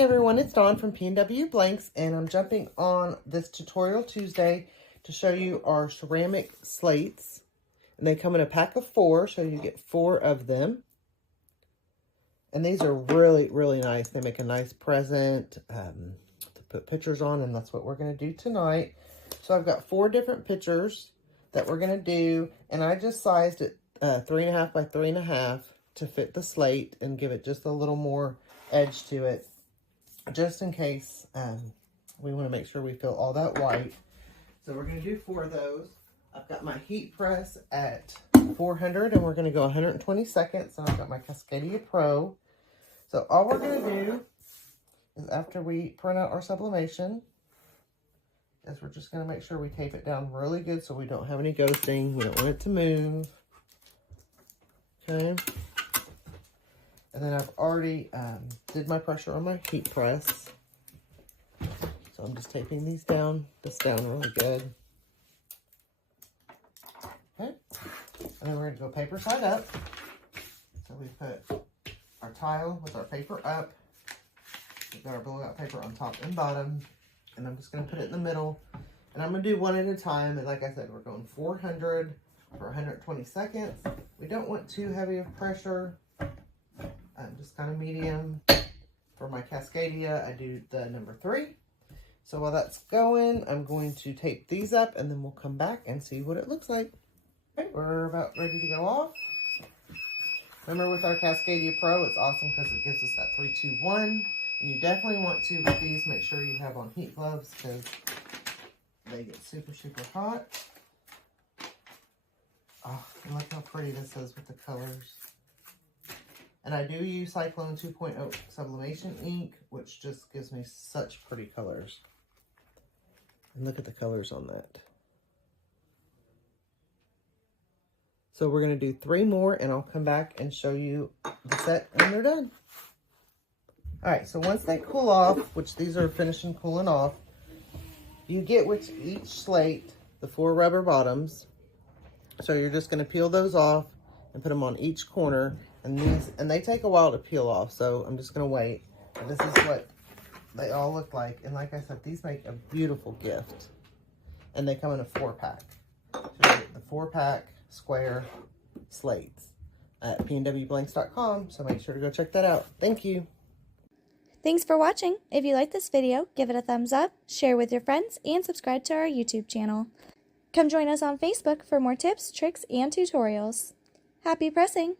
morning, everyone. It's Dawn from PNW Blanks, and I'm jumping on this Tutorial Tuesday to show you our ceramic slates. And they come in a pack of 4, so you get 4 of them. And these are really, really nice. They make a nice present to put pictures on, and that's what we're going to do tonight. So I've got 4 different pictures that we're going to do, and I just sized it 3.5 by 3.5 to fit the slate and give it just a little more edge to it, just in case we want to make sure we fill all that white. So we're going to do 4 of those. I've got my heat press at 400, and we're going to go 120 seconds. And I've got my Cascadia Pro. So all we're going to do is, after we print out our sublimation, is we're just going to make sure we tape it down really good so we don't have any ghosting. We don't want it to move. Okay. And then I've already did my pressure on my heat press. So I'm just taping this down really good. Okay. And then we're going to go paper side up. So we put our tile with our paper up. We've got our blowout paper on top and bottom. And I'm just going to put it in the middle. And I'm going to do one at a time. And like I said, we're going 400 for 120 seconds. We don't want too heavy of pressure. Just kind of medium. For my Cascadia, I do the number 3. So while that's going, I'm going to tape these up, and then we'll come back and see what it looks like. Okay, we're about ready to go off. Remember, with our Cascadia Pro, it's awesome because it gives us that 3, 2, 1. And you definitely want to, with these, make sure you have on heat gloves because they get super, super hot. Oh, and look how pretty this is with the colors. And I do use Cyclone 2.0 Sublimation ink, which just gives me such pretty colors. And look at the colors on that. So we're going to do 3 more, and I'll come back and show you the set when they're done. All right, so once they cool off, which these are finishing cooling off, you get with each slate the 4 rubber bottoms. So you're just going to peel those off and put them on each corner. And they take a while to peel off, so I'm just going to wait. And this is what they all look like. And like I said, these make a beautiful gift. And they come in a 4-pack. So you get the 4-pack square slates at pnwblanks.com. So make sure to go check that out. Thank you. Thanks for watching. If you like this video, give it a thumbs up, share with your friends, and subscribe to our YouTube channel. Come join us on Facebook for more tips, tricks, and tutorials. Happy pressing!